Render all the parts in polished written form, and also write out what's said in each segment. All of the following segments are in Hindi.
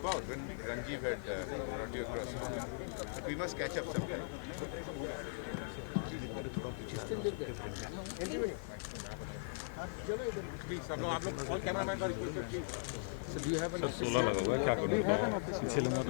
About when Ranjiv had brought you across. But we must catch up sometime. Please, आप लोग कौन कैमरामैन का रिक्वेस्ट करती है? 16 लगा हुआ है, क्या करूँ? पीछे लगा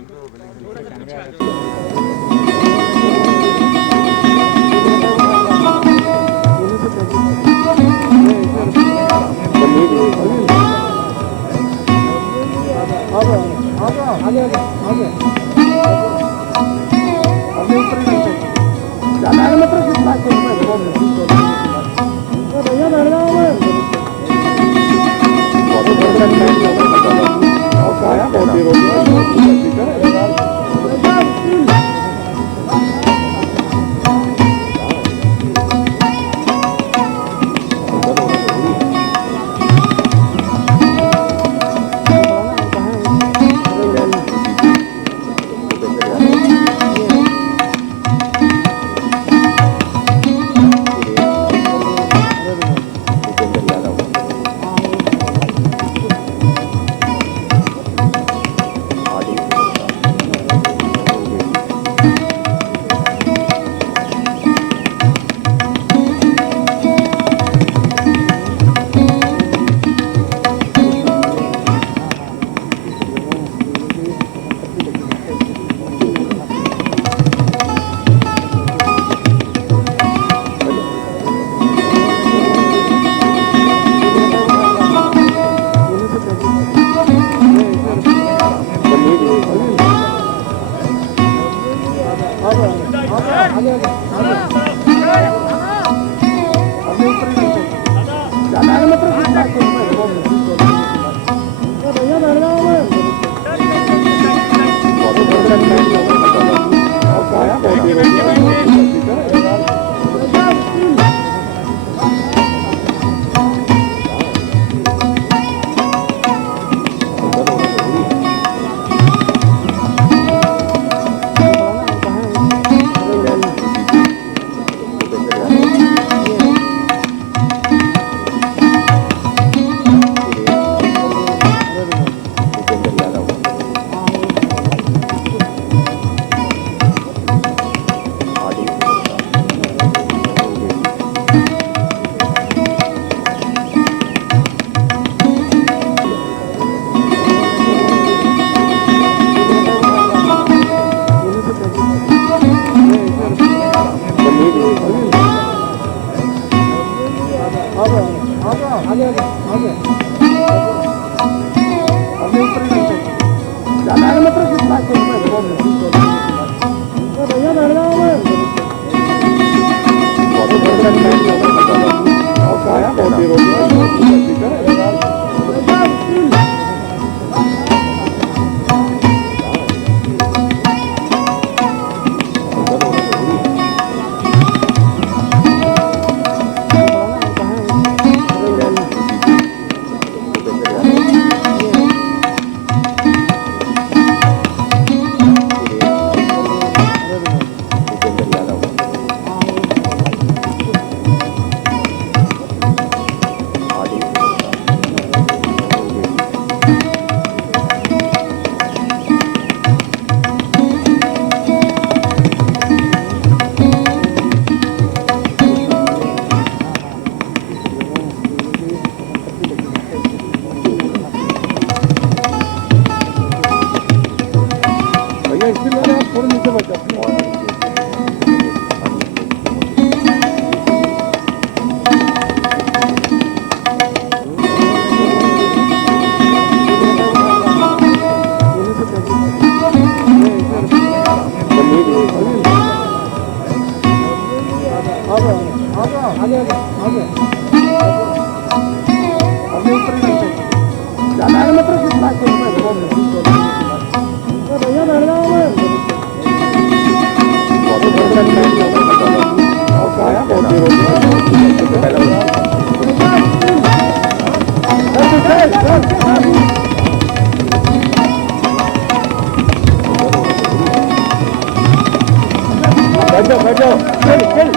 बैठ जाओ चल चल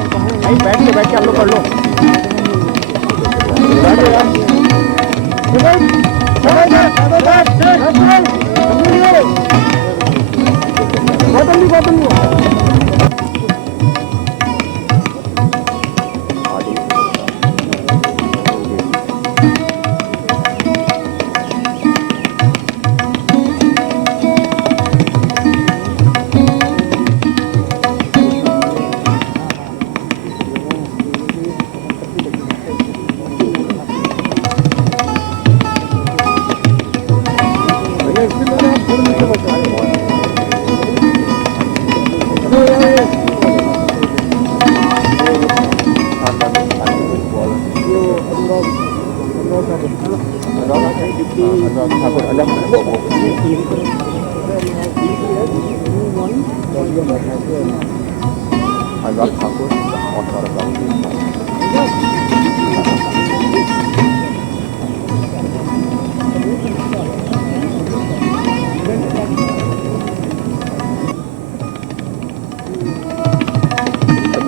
भाई बैठ के आप लोग कर लो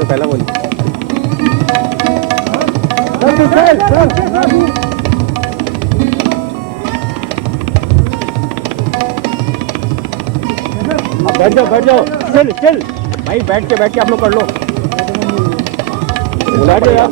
पहला बोली बैठ जाओ चल चल भाई बैठ के आप लोग कर लो बुला दे यार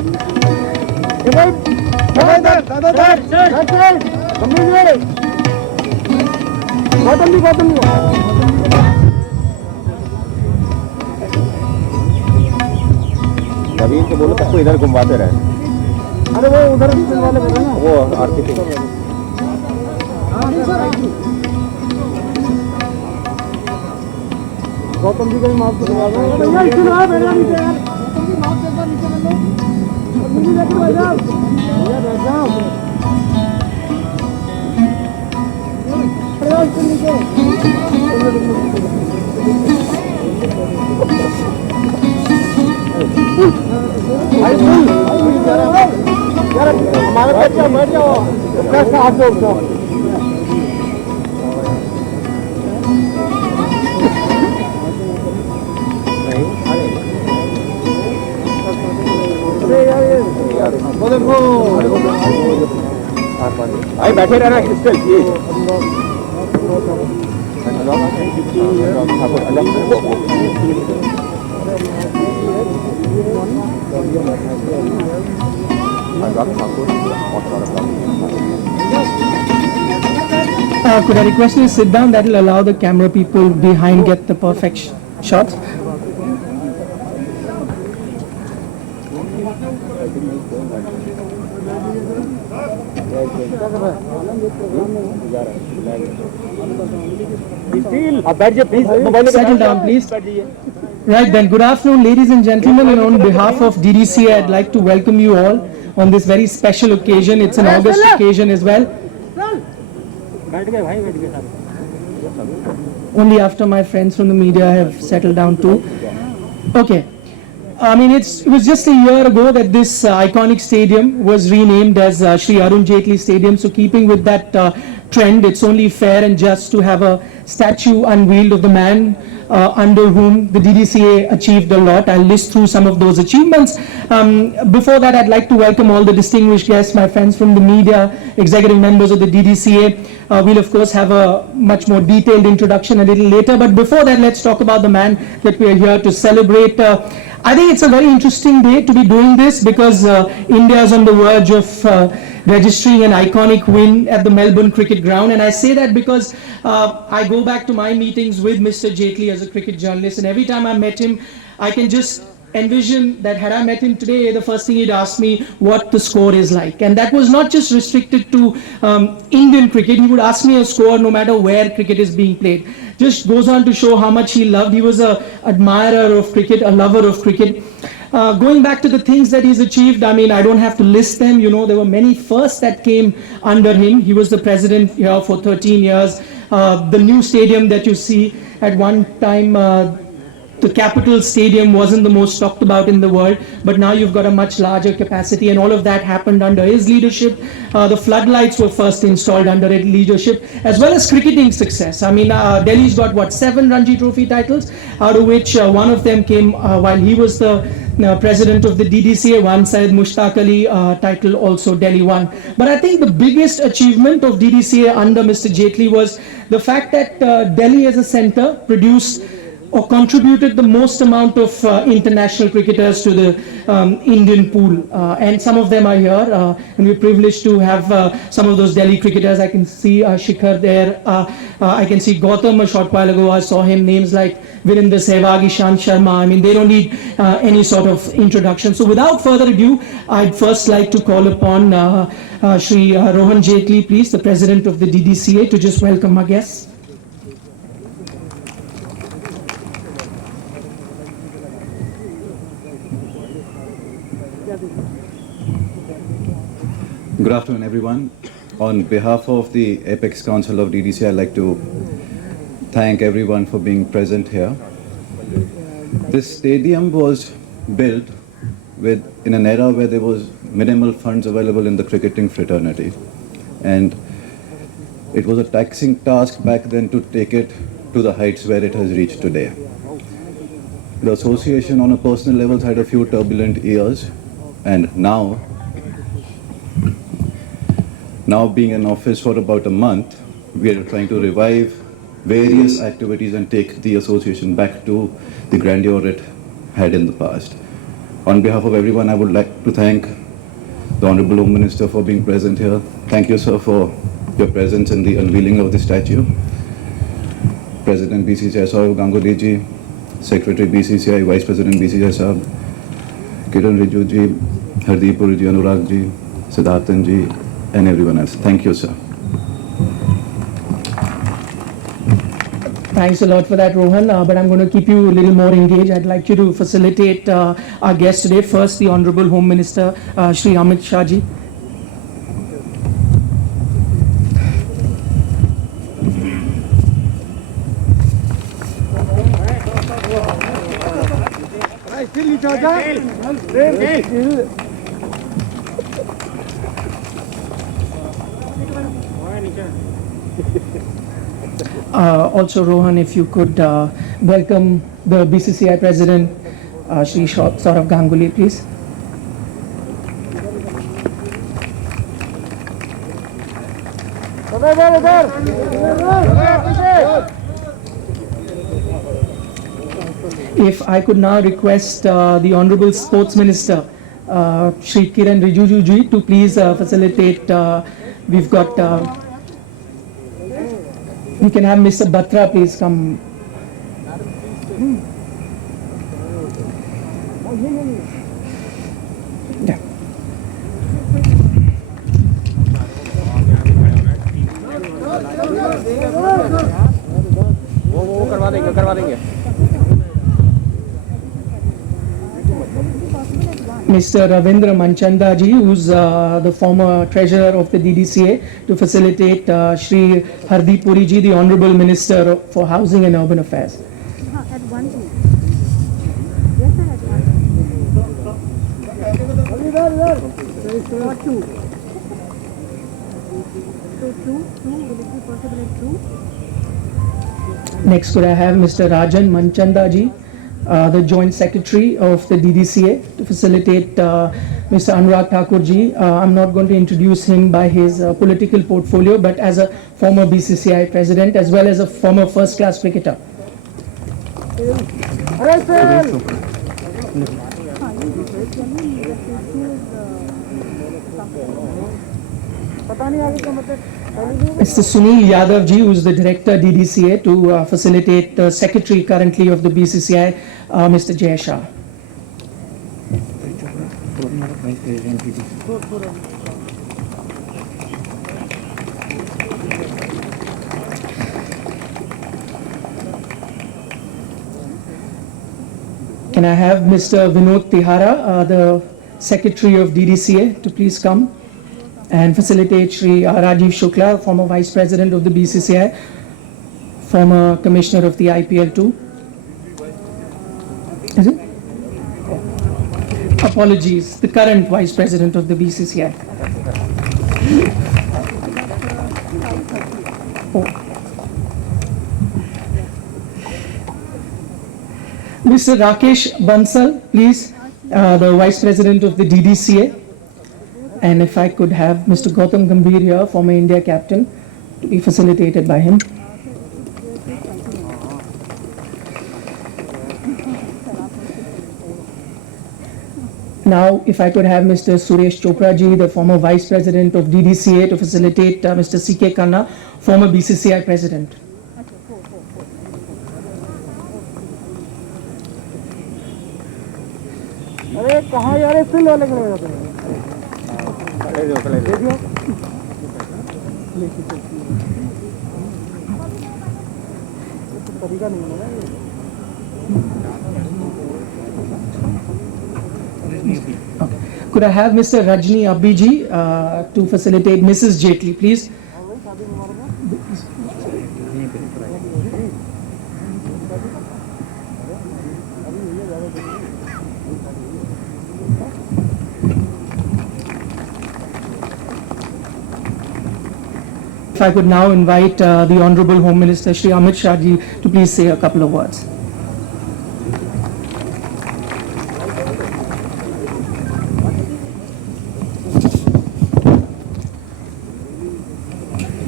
नवीन को बोलो सबको इधर घुमाते रहे अरे वो उधर वाले बोले ना वो आरती गौतम जी का ही माफ करवा दो हमारे बच्चा मर जाओ कैसा हाथ दो भाई बैठे रहना crystal Could I request you to sit down? That will allow the camera people behind get the perfect shot. Settle down, please. Right then, good afternoon, ladies and gentlemen, and on behalf of DDCA, I'd like to welcome you all on this very special occasion. It's an August occasion as well. Only after my friends from the media have settled down too. Okay. I mean, it was just a year ago that this iconic stadium was renamed as Shri Arun Jaitley Stadium. So keeping with that trend, it's only fair and just to have a statue unveiled of the man under whom the DDCA achieved a lot. I'll list through some of those achievements. Before that, I'd like to welcome all the distinguished guests, my friends from the media, executive members of the DDCA. We'll of course have a much more detailed introduction a little later. But before that, let's talk about the man that we are here to celebrate. I think it's a very interesting day to be doing this because India is on the verge of registering an iconic win at the Melbourne Cricket Ground. And I say that because I go back to my meetings with Mr. Jaitley as a cricket journalist, and every time I met him, I can just envision that had I met him today, the first thing he'd ask me what the score is like. And that was not just restricted to Indian cricket. He would ask me a score no matter where cricket is being played. Just goes on to show how much he loved. He was a admirer of cricket, a lover of cricket. Going back to the things that he's achieved, I mean, I don't have to list them. You know, there were many firsts that came under him. He was the president here for 13 years. The new stadium that you see, at one time, the Capital Stadium wasn't the most talked about in the world, but now you've got a much larger capacity, and all of that happened under his leadership. The floodlights were first installed under his leadership, as well as cricketing success. I mean, Delhi's got, 7 Ranji Trophy titles, out of which one of them came while he was the president of the DDCA, one Syed Mushtaq Ali title also Delhi won. But I think the biggest achievement of DDCA under Mr. Jaitley was the fact that Delhi as a centre produced or contributed the most amount of international cricketers to the Indian pool. And some of them are here, and we're privileged to have some of those Delhi cricketers. I can see Shikhar there. I can see Gautam a short while ago. I saw him. Names like Virender Sehwag, Ishant Sharma. I mean, they don't need any sort of introduction. So without further ado, I'd first like to call upon Shri Rohan Jaitley, please, the president of the DDCA, to just welcome our guests. Good afternoon, everyone. On behalf of the Apex Council of DDC, I'd like to thank everyone for being present here. This stadium was built in an era where there was minimal funds available in the cricketing fraternity. And it was a taxing task back then to take it to the heights where it has reached today. The association on a personal level had a few turbulent years, and now being in office for about a month, we are trying to revive various activities and take the association back to the grandeur it had in the past. On behalf of everyone, I would like to thank the Honorable Home Minister for being present here. Thank you, sir, for your presence in the unveiling of the statue. President BCCI Saurav Ganguly ji, Secretary BCCI, Vice President BCCI Sahab, Kiran Rijiju ji, Hardeep Puri ji, Anurag ji, Siddharthan ji, and everyone else. Thank you, sir. Thanks a lot for that, Rohan. But I'm going to keep you a little more engaged. I'd like you to facilitate our guest today. First, the Honorable Home Minister, Shri Amit Shah ji. Also, Rohan, if you could welcome the BCCI President, Shri Saurav Ganguly, please. If I could now request the Honorable Sports Minister, Shri Kiran Rijiju ji, to please facilitate. We've got. We can have Mr. Batra please come. Yeah. वो करवा देंगे Mr. Ravindra Manchanda ji, who's the former treasurer of the DDCA, to facilitate Shri Hardeep Puri ji, the Honorable Minister for Housing and Urban Affairs. At one place. Yes, sir, at one. Or two. So two, will it be possible at two? Next, could I have Mr. Rajan Manchanda ji, the Joint Secretary of the DDCA, to facilitate Mr. Anurag Thakur ji. I'm not going to introduce him by his political portfolio, but as a former BCCI President as well as a former first-class cricketer. Mr. Sunil Yadav ji, who is the director DDCA, to facilitate the secretary currently of the BCCI, Mr. Jay Shah. Can I have Mr. Vinod Tihara, the secretary of DDCA, to please come and facilitate Shri Rajiv Shukla, former vice president of the BCCI, former commissioner of the IPL2. Is it? Apologies, the current vice president of the BCCI. Oh. Mr. Rakesh Bansal, please, the vice president of the DDCA. And if I could have Mr. Gautam Gambhir here, former India captain, to be facilitated by him. Now, if I could have Mr. Suresh Chopra ji, the former vice president of DDCA, to facilitate Mr. C.K. Khanna, former BCCI president. अरे कहाँ यार फिल वाले खड़े होते हैं तरीका नहीं होगा Could I have Mr. Rajni Abhi ji to facilitate Mrs. Jaitley, please? If I could now invite the Honorable Home Minister Shri Amit Shah ji to please say a couple of words.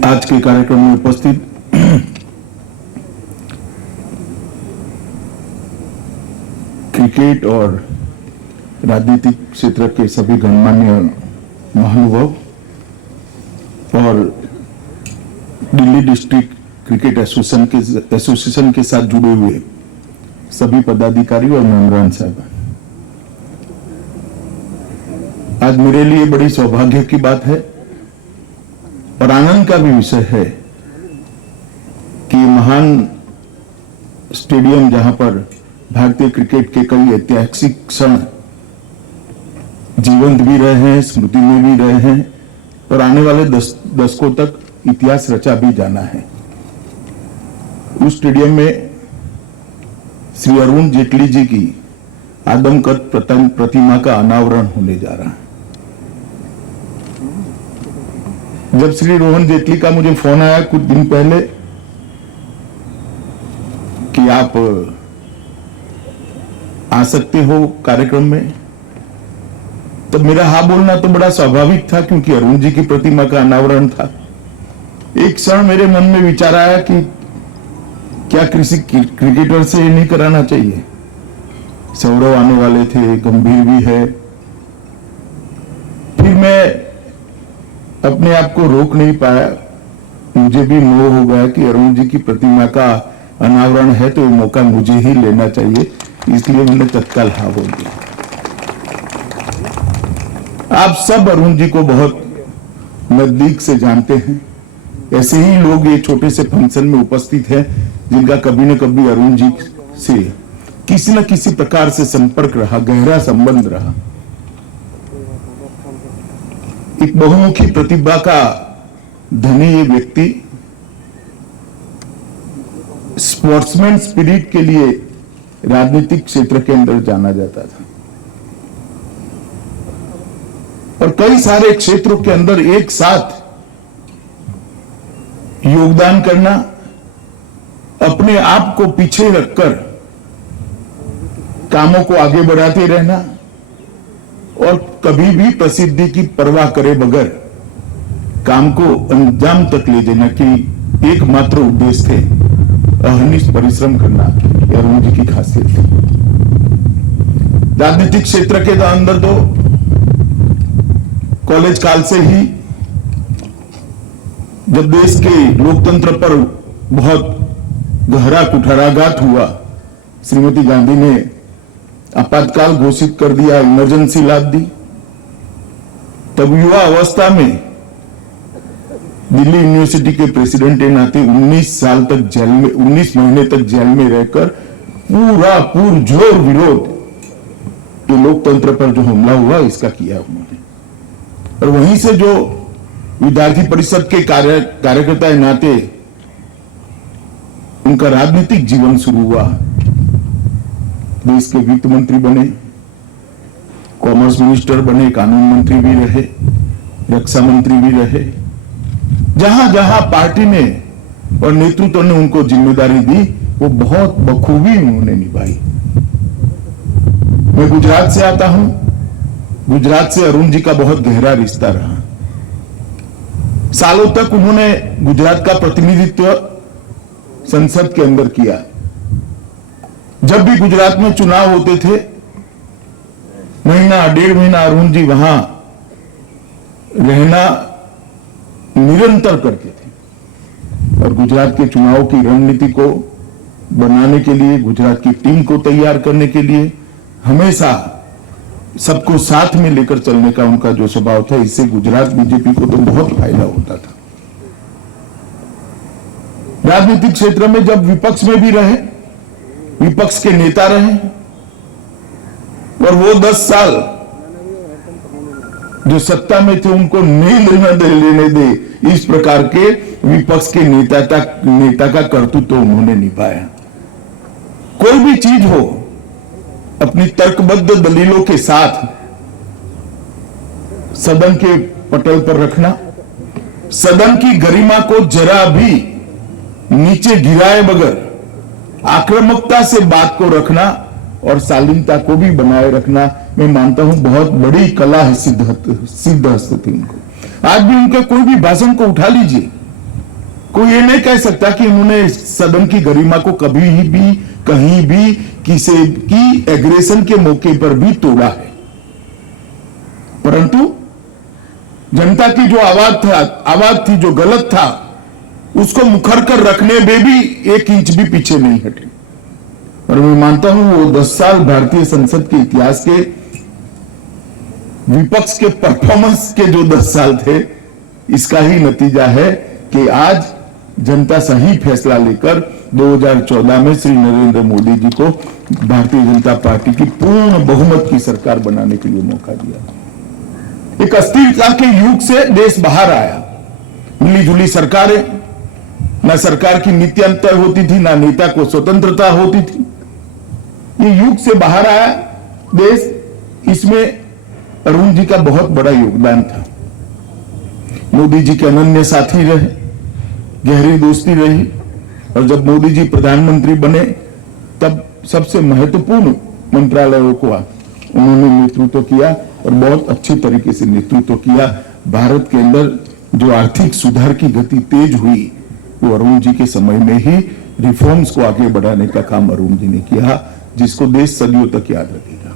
आज के कार्यक्रम में उपस्थित क्रिकेट और राजनीतिक क्षेत्र के सभी गणमान्य महानुभाव और दिल्ली डिस्ट्रिक्ट क्रिकेट एसोसिएशन के साथ जुड़े हुए सभी पदाधिकारी और मेंबरान साहब, आज मेरे लिए बड़ी सौभाग्य की बात है और आनंद का भी विषय है कि महान स्टेडियम जहां पर भारतीय क्रिकेट के कई ऐतिहासिक क्षण जीवंत भी रहे हैं, स्मृति में भी रहे हैं और आने वाले दशकों तक इतिहास रचा भी जाना है। उस स्टेडियम में श्री अरुण जेटली जी की आदमकद प्रतिमा का अनावरण होने जा रहा है। जब श्री रोहन जेटली का मुझे फोन आया कुछ दिन पहले कि आप आ सकते हो कार्यक्रम में, तो मेरा हाँ बोलना तो बड़ा स्वाभाविक था क्योंकि अरुण जी की प्रतिमा का अनावरण था। एक क्षण मेरे मन में विचार आया कि क्या किसी क्रिकेटर से ये नहीं कराना चाहिए। सौरव आने वाले थे, गंभीर भी है। फिर मैं अपने आप को रोक नहीं पाया, मुझे भी मोह हो गया कि अरुण जी की प्रतिमा का अनावरण है तो ये मौका मुझे ही लेना चाहिए, इसलिए मैंने तत्काल हाँ बोल दिया। आप सब अरुण जी को बहुत नजदीक से जानते हैं, ऐसे ही लोग ये छोटे से फंक्शन में उपस्थित हैं जिनका कभी न कभी अरुण जी से किसी न किसी प्रकार से संपर्क रहा, गहरा संबंध रहा। एक बहुमुखी प्रतिभा का धनी ये व्यक्ति स्पोर्ट्समैन स्पिरिट के लिए राजनीतिक क्षेत्र के अंदर जाना जाता था और कई सारे क्षेत्रों के अंदर एक साथ योगदान करना, अपने आप को पीछे रखकर कामों को आगे बढ़ाते रहना और कभी भी प्रसिद्धि की परवाह करे बगैर काम को अंजाम तक ले जाना की एकमात्र उद्देश्य थे। अहर्निश परिश्रम करना यह अरुण जी की खासियत थी। राजनीतिक क्षेत्र के अंदर तो कॉलेज काल से ही जब देश के लोकतंत्र पर बहुत गहरा कुठाराघात हुआ, श्रीमती गांधी ने आपातकाल घोषित कर दिया, इमरजेंसी ला दी। तब युवा अवस्था में दिल्ली यूनिवर्सिटी के प्रेसिडेंट के नाते 19 महीने तक जेल में रहकर पूरा पुरजोर विरोध ये लोकतंत्र पर जो हमला हुआ इसका किया उन्होंने। और वहीं से जो विद्यार्थी परिषद के कार्यकर्ता के नाते उनका राजनीतिक जीवन शुरू हुआ। देश के वित्त मंत्री बने, कॉमर्स मिनिस्टर बने, कानून मंत्री भी रहे, रक्षा मंत्री भी रहे। जहां जहां पार्टी ने और नेतृत्व ने उनको जिम्मेदारी दी वो बहुत बखूबी उन्होंने निभाई। मैं गुजरात से आता हूं। गुजरात से अरुण जी का बहुत गहरा रिश्ता रहा। सालों तक उन्होंने गुजरात का प्रतिनिधित्व संसद के अंदर किया। जब भी गुजरात में चुनाव होते थे, महीना 1.5 महीना अरुण जी वहां रहना निरंतर करते थे और गुजरात के चुनाव की रणनीति को बनाने के लिए, गुजरात की टीम को तैयार करने के लिए हमेशा सबको साथ में लेकर चलने का उनका जो स्वभाव था, इससे गुजरात बीजेपी को तो बहुत फायदा होता था। राजनीतिक क्षेत्र में जब विपक्ष में भी रहे, विपक्ष के नेता रहे और वो 10 साल जो सत्ता में थे उनको नींद न लेने दे, इस प्रकार के विपक्ष के नेता का कर्तृत्व उन्होंने निभाया। कोई भी चीज हो अपनी तर्कबद्ध दलीलों के साथ सदन के पटल पर रखना, सदन की गरिमा को जरा भी नीचे गिराए बगैर आक्रामकता से बात को रखना और शालीनता को भी बनाए रखना, मैं मानता हूं बहुत बड़ी कला है, सिद्ध हस्त थी उनको। आज भी उनके कोई भी भाषण को उठा लीजिए, कोई ये नहीं कह सकता कि उन्होंने सदन की गरिमा को कभी भी कहीं भी किसी की एग्रेशन के मौके पर भी तोड़ा है। परंतु जनता की जो आवाज थी जो गलत था, उसको मुखर कर रखने में भी 1 इंच भी पीछे नहीं हटे। और मैं मानता हूं वो 10 साल भारतीय संसद के इतिहास के विपक्ष के परफॉर्मेंस के जो 10 साल थे, इसका ही नतीजा है कि आज जनता सही फैसला लेकर 2014 में श्री नरेंद्र मोदी जी को भारतीय जनता पार्टी की पूर्ण बहुमत की सरकार बनाने के लिए मौका दिया। एक अस्थिरता के युग से देश बाहर आया। मिलीजुली सरकारें, ना सरकार की नीतियां तय होती थी, ना नेता को स्वतंत्रता होती थी। ये युग से बाहर आया देश, इसमें अरुण जी का बहुत बड़ा योगदान था। मोदी जी के अनन्य साथी रहे, गहरी दोस्ती रही और जब मोदी जी प्रधानमंत्री बने तब सबसे महत्वपूर्ण मंत्रालयों को उन्होंने नेतृत्व किया और बहुत अच्छे तरीके से नेतृत्व किया। भारत के अंदर जो आर्थिक सुधार की गति तेज हुई वो अरुण जी के समय में ही रिफॉर्म्स को आगे बढ़ाने का काम अरुण जी ने किया, जिसको देश सदियों तक याद रखेगा।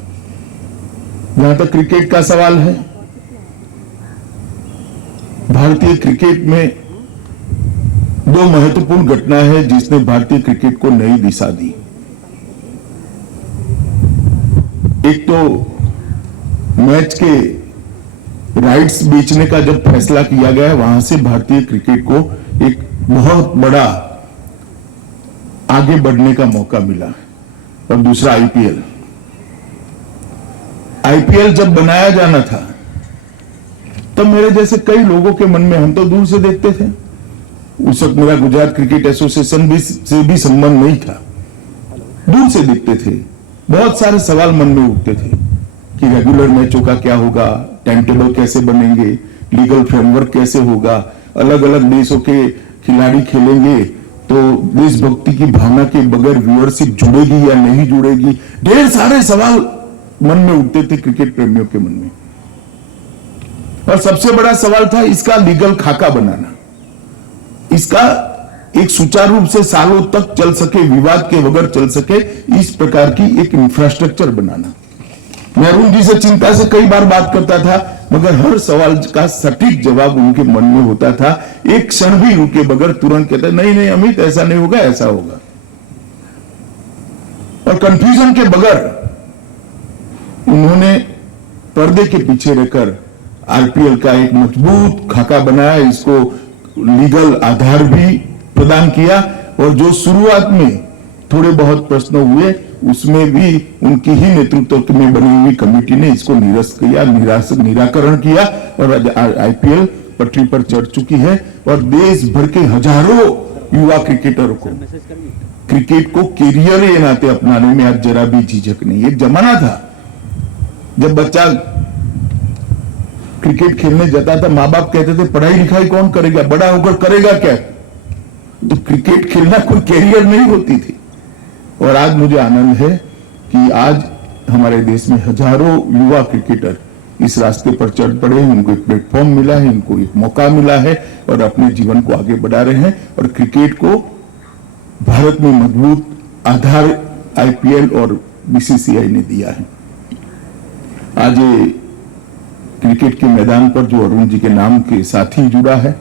जहां तक क्रिकेट का सवाल है, भारतीय क्रिकेट में 2 महत्वपूर्ण घटना है जिसने भारतीय क्रिकेट को नई दिशा दी। एक तो मैच के राइट्स बेचने का जब फैसला किया गया, वहां से भारतीय क्रिकेट को एक बहुत बड़ा आगे बढ़ने का मौका मिला। और दूसरा आईपीएल जब बनाया जाना था तब मेरे जैसे कई लोगों के मन में, हम तो दूर से देखते थे, उस वक्त मेरा गुजरात क्रिकेट एसोसिएशन से भी संबंध नहीं था, दूर से देखते थे, बहुत सारे सवाल मन में उठते थे कि रेगुलर मैचों का क्या होगा, टाइम टेबल कैसे बनेंगे, लीगल फ्रेमवर्क कैसे होगा, अलग अलग देशों के खिलाड़ी खेलेंगे तो देशभक्ति की भावना के बगैर व्यूअरशिप जुड़ेगी या नहीं जुड़ेगी। ढेर सारे सवाल मन में उठते थे क्रिकेट प्रेमियों के मन में। और सबसे बड़ा सवाल था इसका लीगल खाका बनाना, इसका एक सुचारू रूप से सालों तक चल सके, विवाद के बगैर चल सके, इस प्रकार की एक इंफ्रास्ट्रक्चर बनाना। मैं अरुण जी से चिंता से कई बार बात करता था, मगर हर सवाल का सटीक जवाब उनके मन में होता था। एक क्षण भी रुके बगैर तुरंत कहते नहीं नहीं अमित ऐसा नहीं होगा, ऐसा होगा, और कंफ्यूजन के बगैर उन्होंने पर्दे के पीछे रहकर आरपीएल का एक मजबूत खाका बनाया, इसको लीगल आधार भी प्रदान किया, और जो शुरुआत में थोड़े बहुत प्रश्न हुए उसमें भी उनकी ही नेतृत्व में बनी हुई कमेटी ने इसको निरस्त किया, निराकरण किया, और आईपीएल पटरी पर चढ़ चुकी है। और देश भर के हजारों युवा क्रिकेटरों को क्रिकेट को कैरियर के नाते अपनाने में आज जरा भी झिझक नहीं। एक जमाना था जब बच्चा क्रिकेट खेलने जाता था, माँ बाप कहते थे पढ़ाई लिखाई कौन करेगा, बड़ा होकर करेगा क्या, तो क्रिकेट खेलना कोई कैरियर नहीं होती थी। और आज मुझे आनंद है कि आज हमारे देश में हजारों युवा क्रिकेटर इस रास्ते पर चढ़ पड़े हैं, उनको एक प्लेटफॉर्म मिला है, इनको एक मौका मिला है, और अपने जीवन को आगे बढ़ा रहे हैं। और क्रिकेट को भारत में मजबूत आधार आईपीएल और बीसीसीआई ने दिया है। आज ये क्रिकेट के मैदान पर जो अरुण जी के नाम के साथ ही जुड़ा है,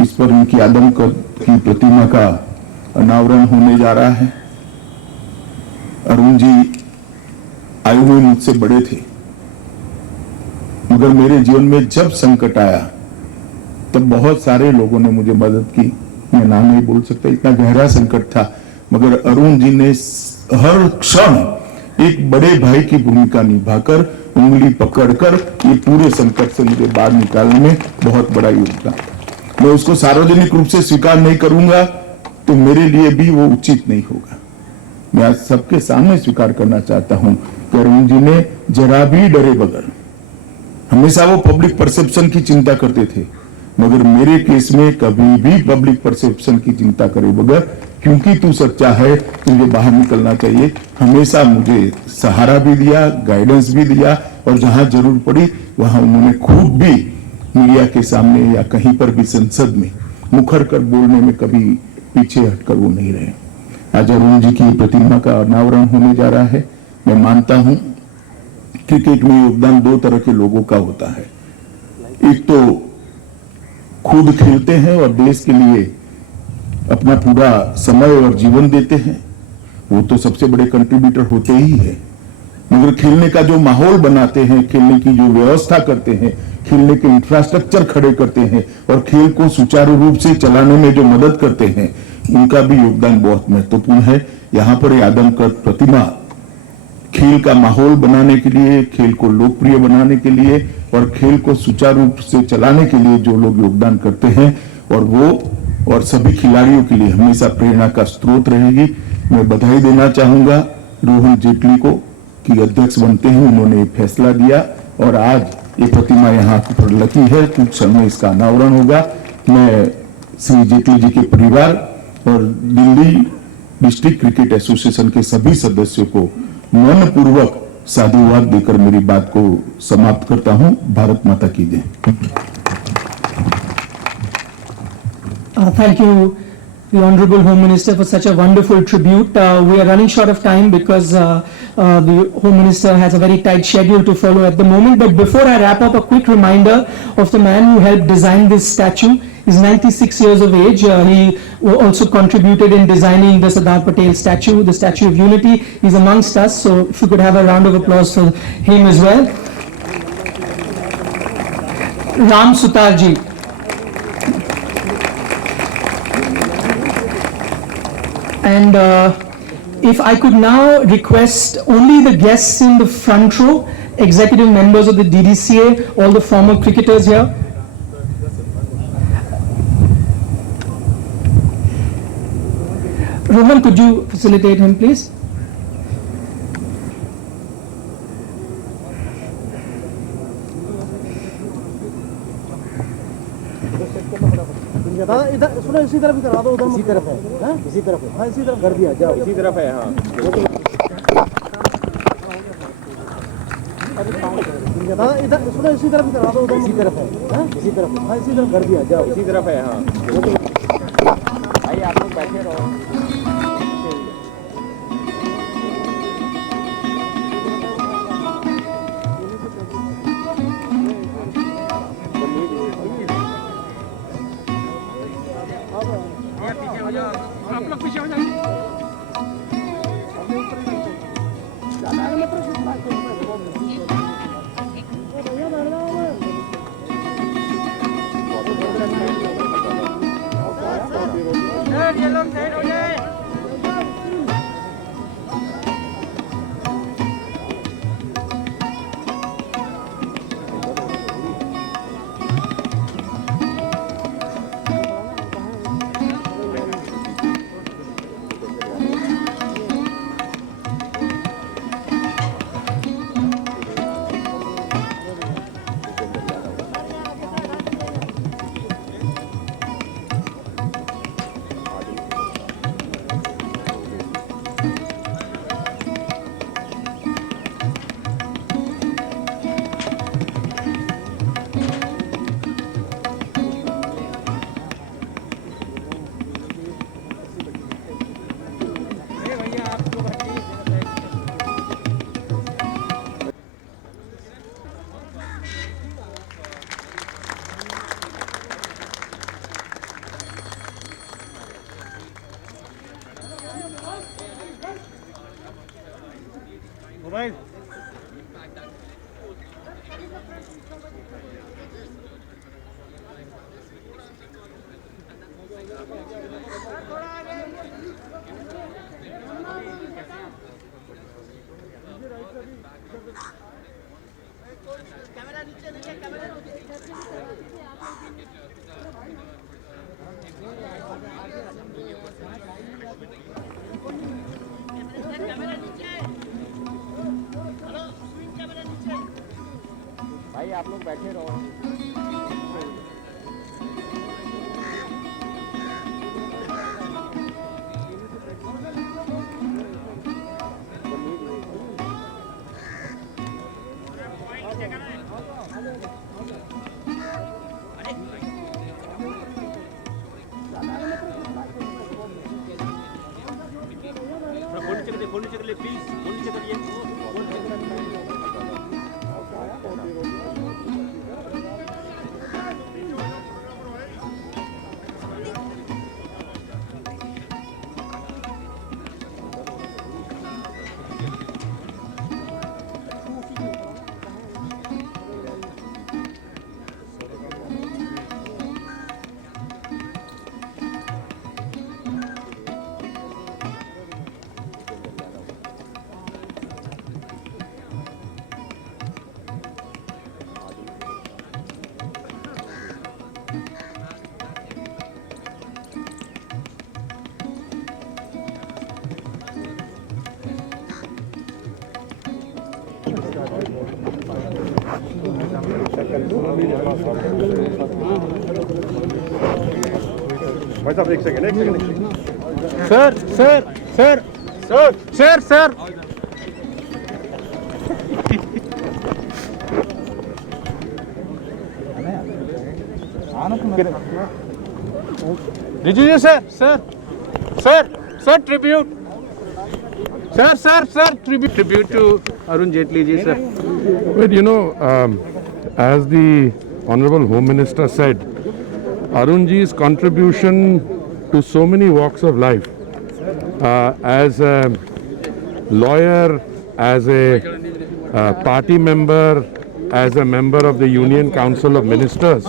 इस पर उनकी आदमकद की प्रतिमा का अनावरण होने जा रहा है। अरुण जी आयु में मुझसे बड़े थे, मगर मेरे जीवन में जब संकट आया तब बहुत सारे लोगों ने मुझे मदद की। मैं नाम नहीं बोल सकता, इतना गहरा संकट था, मगर अरुण जी ने हर क्षण एक बड़े भाई की भूमिका निभाकर, उंगली पकड़कर ये पूरे संकट से मुझे बाहर निकालने में बहुत बड़ा योगदान। मैं उसको सार्वजनिक रूप से स्वीकार नहीं करूंगा तो मेरे लिए भी वो उचित नहीं होगा। मैं आज सबके सामने स्वीकार करना चाहता हूं कि अरुण जी ने जरा भी डरे बगैर, हमेशा वो पब्लिक परसेप्शन की चिंता करते थे, मगर मेरे केस में कभी भी पब्लिक परसेप्शन की चिंता करे बगैर, क्योंकि तू सच्चा है तुझे बाहर निकलना चाहिए, हमेशा मुझे सहारा भी दिया, गाइडेंस भी दिया, और जहां जरूर पड़ी वहां उन्होंने खूब भी मीडिया के सामने या कहीं पर भी संसद में मुखर कर बोलने में कभी पीछे हटकर वो नहीं रहे। आज अरुण जी की प्रतिमा का अनावरण होने जा रहा है। मैं मानता हूं क्रिकेट में योगदान दो तरह के लोगों का होता है, एक तो खुद खेलते हैं और देश के लिए अपना पूरा समय और जीवन देते हैं, वो तो सबसे बड़े कंट्रीब्यूटर होते ही है, मगर खेलने का जो माहौल बनाते हैं, खेलने की जो व्यवस्था करते हैं, खेलने के इंफ्रास्ट्रक्चर खड़े करते हैं और खेल को सुचारू रूप से चलाने में जो मदद करते हैं, उनका भी योगदान बहुत महत्वपूर्ण है। यहाँ पर आदमकद प्रतिमा खेल का माहौल बनाने के लिए, खेल को लोकप्रिय बनाने के लिए और खेल को सुचारू रूप से चलाने के लिए जो लोग योगदान करते हैं, और वो और सभी खिलाड़ियों के लिए हमेशा प्रेरणा का स्रोत रहेगी। मैं बधाई देना चाहूंगा रोहन जेटली को कि अध्यक्ष बनते हैं उन्होंने फैसला दिया, और आज ये प्रतिमा यहाँ पर लगी है, कुछ समय इसका अनावरण होगा। मैं श्री जेटली जी के परिवार और दिल्ली डिस्ट्रिक्ट क्रिकेट एसोसिएशन के सभी सदस्यों को मनपूर्वक साधुवाद देकर मेरी बात को समाप्त करता हूं। भारत माता की जय। Thank you, the Honorable Home Minister, for such a wonderful tribute. We are running short of time because the Home Minister has a very tight schedule to follow at the moment. But before I wrap up, a quick reminder of the man who helped design this statue. He's 96 years of age. He also contributed in designing the Sardar Patel statue, the Statue of Unity. He's amongst us, so if you could have a round of applause for him as well. Ram Sutarji. And if I could now request only the guests in the front row, executive members of the DDCA, all the former cricketers here. Rohan, could you facilitate him, please? दादा इधर सुनो, इसी तरफ करा दो, उधर इसी तरफ है, हाँ इसी तरफ है, हाँ इसी तरफ कर दिया, जाओ इसी तरफ है, हाँ दादा इधर सुनो, इसी तरफ करा दो, उधर इसी तरफ है, हाँ इसी तरफ, हाँ इसी तरफ कर दिया, जाओ इसी तरफ है, हाँ भाई आप लोग बैठे रहो। भाई आप लोग बैठे रहो। फोन नीचे कर ले प्लीज, फोन नीचे करिए। भाई साहब एक second sir sir sir sir sir sir Rijiju sir sir sir sir tribute sir sir sir tribute to Arun Jaitley ji sir. But you know, as the Honorable Home Minister said, Arunji's contribution to so many walks of life, as a lawyer, as a party member, as a member of the Union Council of Ministers,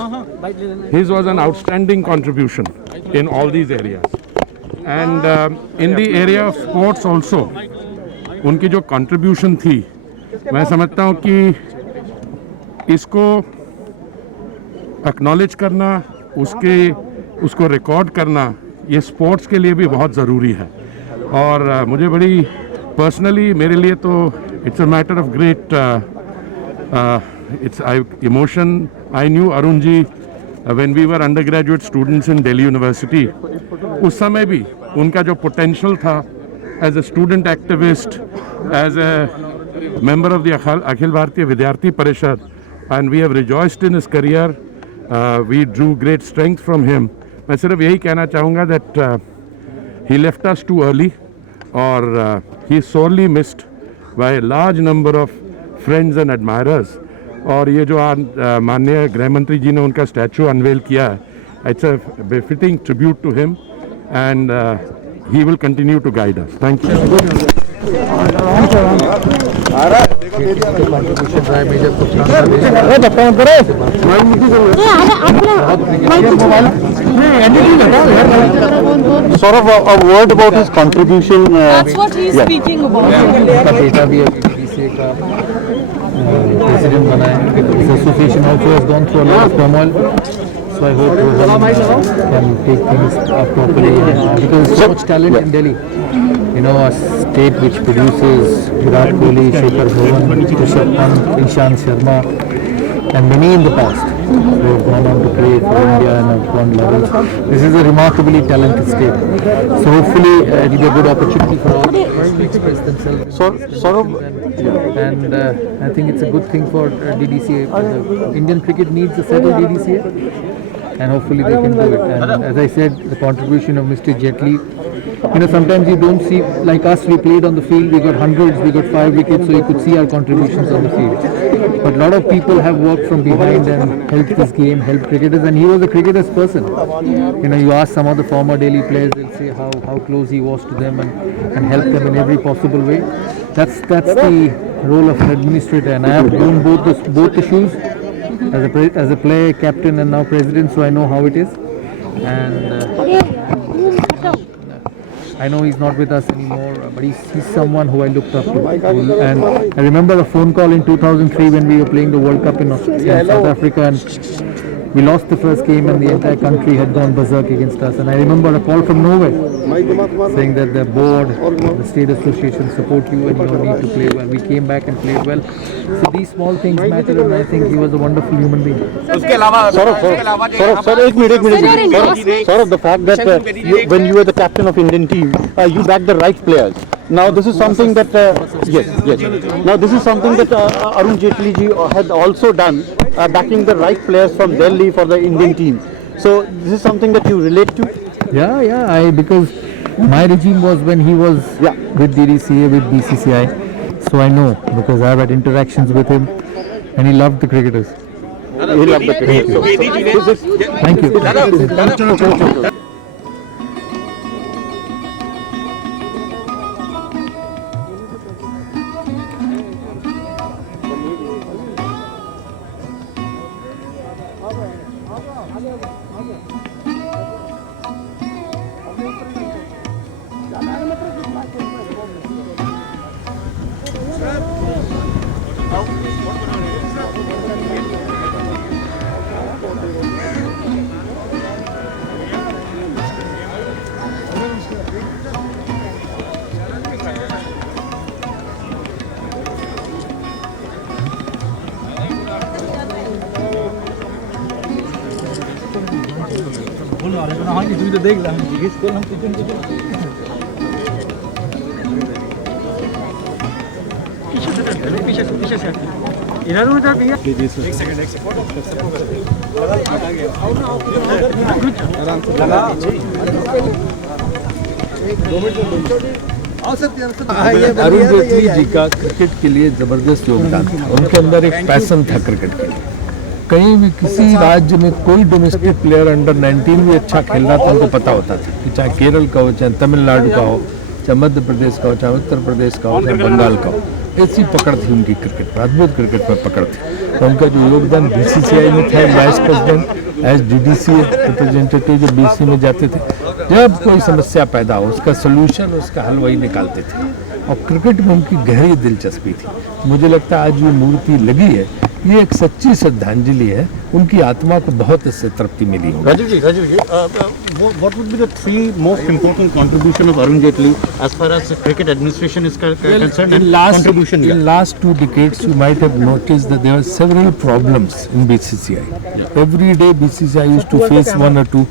his was an outstanding contribution in all these areas. And in the area of sports also, उनकी जो contribution थी, मैं समझता हूँ कि इसको एक्नॉलेज करना, उसको रिकॉर्ड करना, ये स्पोर्ट्स के लिए भी बहुत ज़रूरी है। और मुझे बड़ी पर्सनली, मेरे लिए तो it's a matter of great emotion. I knew Arun ji when we were undergraduate students in Delhi university. उस समय भी उनका जो पोटेंशियल था as a student activist, as a member of the Akhil Bharatiya Vidyarthi Parishad, and we have rejoiced in his career. We drew great strength from him. मैं सिर्फ यही कहना चाहूँगा that he left us too early, और he is sorely missed by a large number of friends and admirers. और ये जो माननीय गृह मंत्री जी ने उनका स्टैचू अनवेल किया है, it's a befitting tribute to him, and he will continue to guide us. Thank you. Sort of a word about his contribution. That's what he's speaking about. बेटा भी बीसीए का प्रेसिडेंट बना है. This association also has gone through a lot of turmoil. So I hope Rohan can take things properly because so much talent in Delhi. You know, a state which produces Virat Kohli, Shikhar Dhawan, Rishabh Pant, Ishant Sharma, and many in the past who have gone on to play for India and have won levels. This is a remarkably talented state. So hopefully it will be a good opportunity for all players to express themselves. And I think it's a good thing for DDCA. Indian cricket needs a settled DDCA. And hopefully they can do it. And as I said, the contribution of Mr. Jetli, you know, sometimes you don't see, like us, we played on the field, we got hundreds, we got 5 wickets, so you could see our contributions on the field. But a lot of people have worked from behind and helped this game, helped cricketers, and he was a cricketer's person. You know, you ask some of the former Delhi players, they'll say how close he was to them and helped them in every possible way. That's the role of an administrator, and I have worn both the shoes. As a player, captain, and now president, so I know how it is. And I know he's not with us anymore, but he's someone who I looked up to. And I remember a phone call in 2003 when we were playing the World Cup in South Africa, and we lost the first game, and the entire country had gone berserk against us. And I remember a call from nowhere saying that the board, the state association support you and you need to play well. We came back and played well. So these small things matter, and I think he was a wonderful human being. Sort of the fact that when you were the captain of Indian team, you backed the right players. Now this is something that yes. Now this is something that Arun Jaitley ji had also done, backing the right players from Delhi for the Indian team. So this is something that you relate to. Yeah. Because my regime was when he was with DDCA, with BCCI. So I know because I've had interactions with him, and he loved the cricketers. He loved the cricketers. Thank you. Arun Jaitley जी का क्रिकेट के लिए जबरदस्त योगदान था. उनके अंदर एक पैशन था क्रिकेट के लिए. कहीं भी किसी राज्य में कोई डोमेस्टिक प्लेयर अंडर 19 भी अच्छा खेल रहा था उनको पता होता था कि चाहे केरल का हो, चाहे तमिलनाडु का हो, चाहे मध्य प्रदेश का हो, चाहे उत्तर प्रदेश का हो, चाहे बंगाल का हो. ऐसी पकड़ थी उनकी क्रिकेट पर, अद्भुत क्रिकेट में पकड़ थी. तो उनका जो योगदान BCCI में था, vice president, as DDCA representative जो BC में जाते थे, जब कोई समस्या पैदा हो उसका सोल्यूशन, उसका हल वही निकालते थे. और क्रिकेट में उनकी गहरी दिलचस्पी थी. मुझे लगता है आज ये मूर्ति लगी है, ये एक सच्ची श्रद्धांजलि है. उनकी आत्मा को बहुत इससे तृप्ति मिली होगी. Rajiv ji, what would be the 3 most important contribution of Arun Jaitley as far as cricket administration is concerned? In last 2 decades, you might have noticed that there were several problems in BCCI. Every day BCCI used to face 1 or 2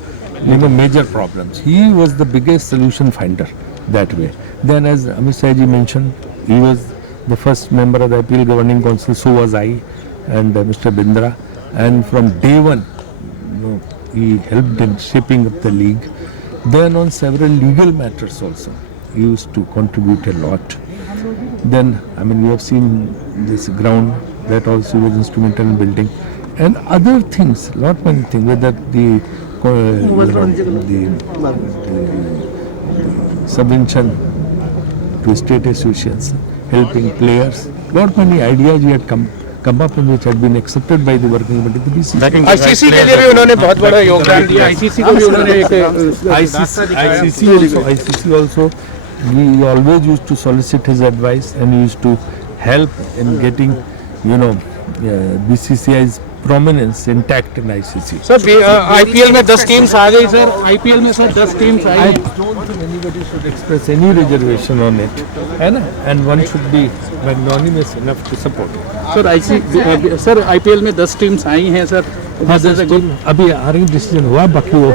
major problems. He was the biggest solution finder that way. Then, as Amit Saji mentioned, he was the first member of the Appeal Governing Council, so was I and Mr. Bindra. And from day one, he helped in shaping up the league. Then on several legal matters also, he used to contribute a lot. Then, we have seen this ground that also was instrumental in building. And other things, many things, whether the subvention to state associations, helping players. Lot many ideas he had come up and which had been accepted by the working committee of the BCCI. ICC के लिए भी उन्होंने बहुत बड़ा योगदान दिया, आईसीसी को भी उन्होंने ICC also, he always used to solicit his advice and he used to help in getting, BCCI's prominence intact in ICC. Sir IPL में 10 टीम्स आ गई सर, आईपीएल में sir 10 teams I I don't think anybody should express any reservation on it, है ना? And one should be magnanimous enough to support it. Sir IPL में 10 टीम्स आई हैं सर, अभी आरएन डिसीजन हुआ, बाकी वो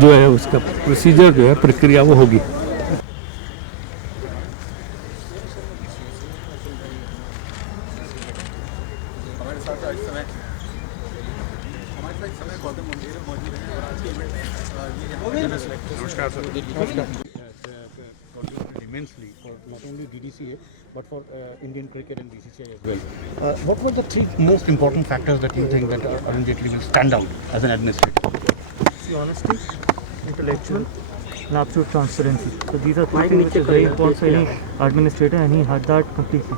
जो है उसका प्रोसीजर जो है, प्रक्रिया वो होगी. Immensely for not only DDCA but for Indian cricket and BCCI as well. What were the three most important factors that you think that Arun Jaitley will stand out as an administrator? The honesty, intellectual, and absolute transparency. So these are three things which are very important for any administrator, and he had that completely.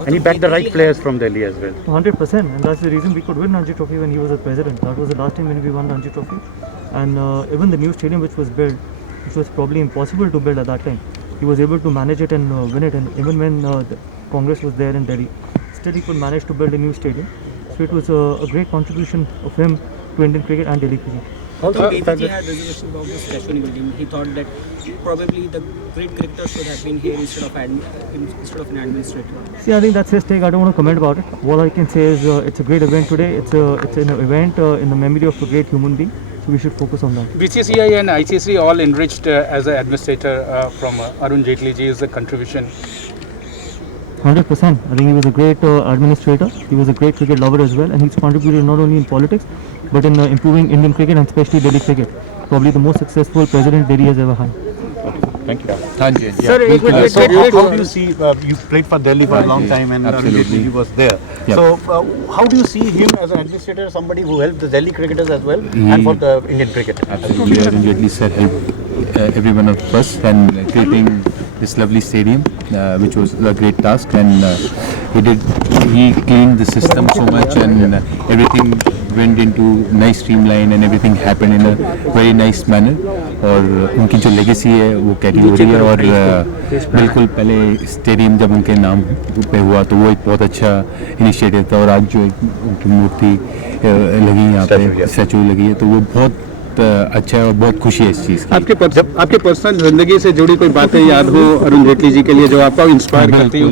And he backed the right players from Delhi as well. 100%, and that's the reason we could win Ranji Trophy when he was the president. That was the last time when we won Ranji Trophy, and even the new stadium which was built, which was probably impossible to build at that time, he was able to manage it and win it. And even when the Congress was there in Delhi, still he could manage to build a new stadium. So it was a great contribution of him to Indian cricket and Delhi cricket. Also, BCCI had reservation about the statue building. He thought that probably the great cricketer should have been here instead of an administrator. See, I think that's his take. I don't want to comment about it. All I can say is it's a great event today. It's an event in the memory of a great human being. So we should focus on that. BCCI and ICC all enriched as an administrator from Arun Jaitley ji's contribution. 100%. I think he was a great administrator. He was a great cricket lover as well, and he's contributed not only in politics but in improving Indian cricket and especially Delhi cricket. Probably the most successful president Delhi has ever had. Thank you. Sir, how do you see, you played for Delhi for a long time and Arun Jaitley was there. So how do you see him as an administrator, somebody who helped the Delhi cricketers as well and for the Indian cricket? Absolutely, Arun Jaitley sir helped every one of us and creating this lovely stadium, which was a great task, and he cleaned the system so much, and everything went into nice streamline and everything happened in a very nice manner. और उनकी जो लेगेसी है वो कैरी हो रही है, और बिल्कुल पहले स्टेडियम जब उनके नाम पे हुआ तो वो एक बहुत अच्छा इनिशिएटिव था, और आज जो उनकी मूर्ति लगी यहाँ पे, स्टैचू लगी है, तो वो बहुत अच्छा है और बहुत खुशी है इस चीज़ की। आपके पर्सनल जिंदगी से जुड़ी कोई बातें याद हो अरुण जेटली जी के लिए जो आपको इंस्पायर करती हो?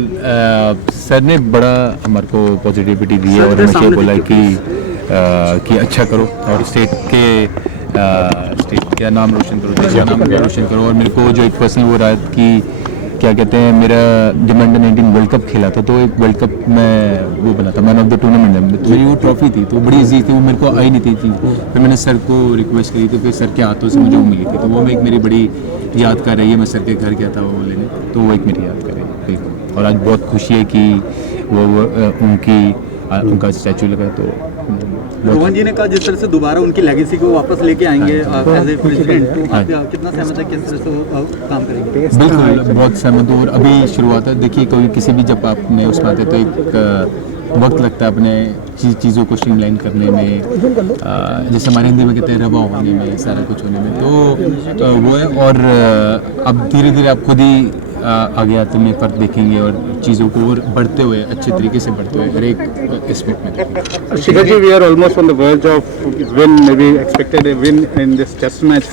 सर ने बड़ा हमारे को पॉजिटिविटी दी है और हमेशा बोला कि अच्छा करो और स्टेट का नाम रोशन करो, देश का नाम रोशन करो। और मेरे को जो एक पर्सनल वो रहा कि क्या कहते हैं, मेरा जब अंडर 19 वर्ल्ड कप खेला था तो एक वर्ल्ड कप में वो बना था मैन ऑफ द टूर्नामेंट में, मेरी वो ट्रॉफी थी तो बड़ी इजी थी, वो मेरे को आई नहीं थी फिर मैंने सर को रिक्वेस्ट करी तो फिर सर के हाथों से मुझे वो मिली थी, तो वो एक मेरी बड़ी याद कर रही है। मैं सर के घर गया था वो लेने, तो वो एक मेरी याद कर रही है, और आज बहुत खुशी है कि उनका स्टैचू लगा। तो रोहन जी ने कहा जिस तरह से दोबारा उनकी लेगेसी को वापस लेके आएंगे एज ए प्रेसिडेंट, तो आप कितना सहमत है, किस तरह से वो काम करेंगे? बिल्कुल बहुत सहमत हूँ, और अभी शुरुआत है। देखिए कभी किसी भी जब आपने उसमें आते तो एक वक्त लगता है अपने चीज़ों को स्ट्रीमलाइन करने में, जैसे हमारे हिंदी में कहते हैं रवा होने में, सारा कुछ होने में, तो वो है। और अब धीरे धीरे आप खुद ही आगे आते में फर्क देखेंगे और चीज़ों को और बढ़ते हुए अच्छे तरीके से बढ़ते हुए हर एक एस्पेक्ट में। Shikhar ji, we are almost on the verge of win, maybe expected a win in this test match.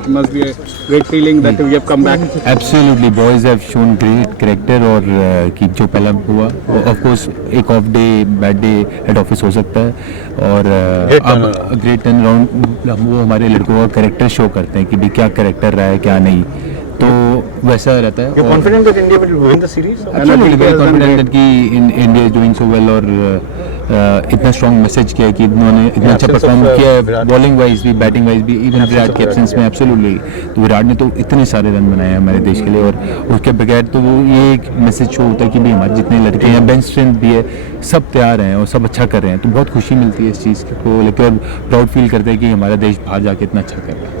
It must be a great feeling that we have come back. Absolutely, boys have shown great character, और कि जो पहला हुआ of course एक of day bad day head office हो सकता है, और अब ग्रेट टर्न राउंड वो हमारे लड़कों का कैरेक्टर शो करते हैं कि भी क्या कैरेक्टर रहा है क्या नहीं, तो वैसा रहता है। You're confident that India will win the series? Absolutely, very confident that कि India is doing so well, और इतना स्ट्रॉन्ग मैसेज किया कि इन्होंने इतना अच्छा परफॉर्म किया है, बॉलिंग वाइज भी बैटिंग वाइज भी, इवन विराट के एब्सेंस में। एब्सोल्युटली, तो विराट ने तो इतने सारे रन बनाए हैं हमारे देश के लिए, और उसके बगैर तो वो ये एक मैसेज शो होता है कि भाई हमारे जितने लड़के हैं, बेंच स्ट्रेंथ भी है, सब तैयार हैं और सब अच्छा कर रहे हैं, तो बहुत खुशी मिलती है इस चीज़ को लेकर, और प्राउड फील करते हैं कि हमारा देश बाहर जाके इतना अच्छा कर रहा है।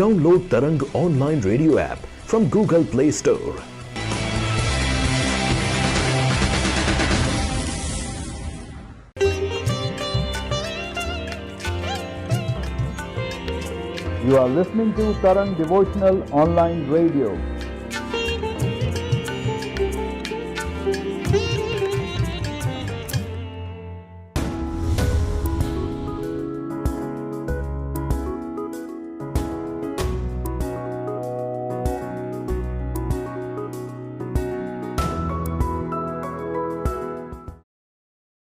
Download Tarang online radio app from Google Play Store. You are listening to Tarang Devotional Online Radio.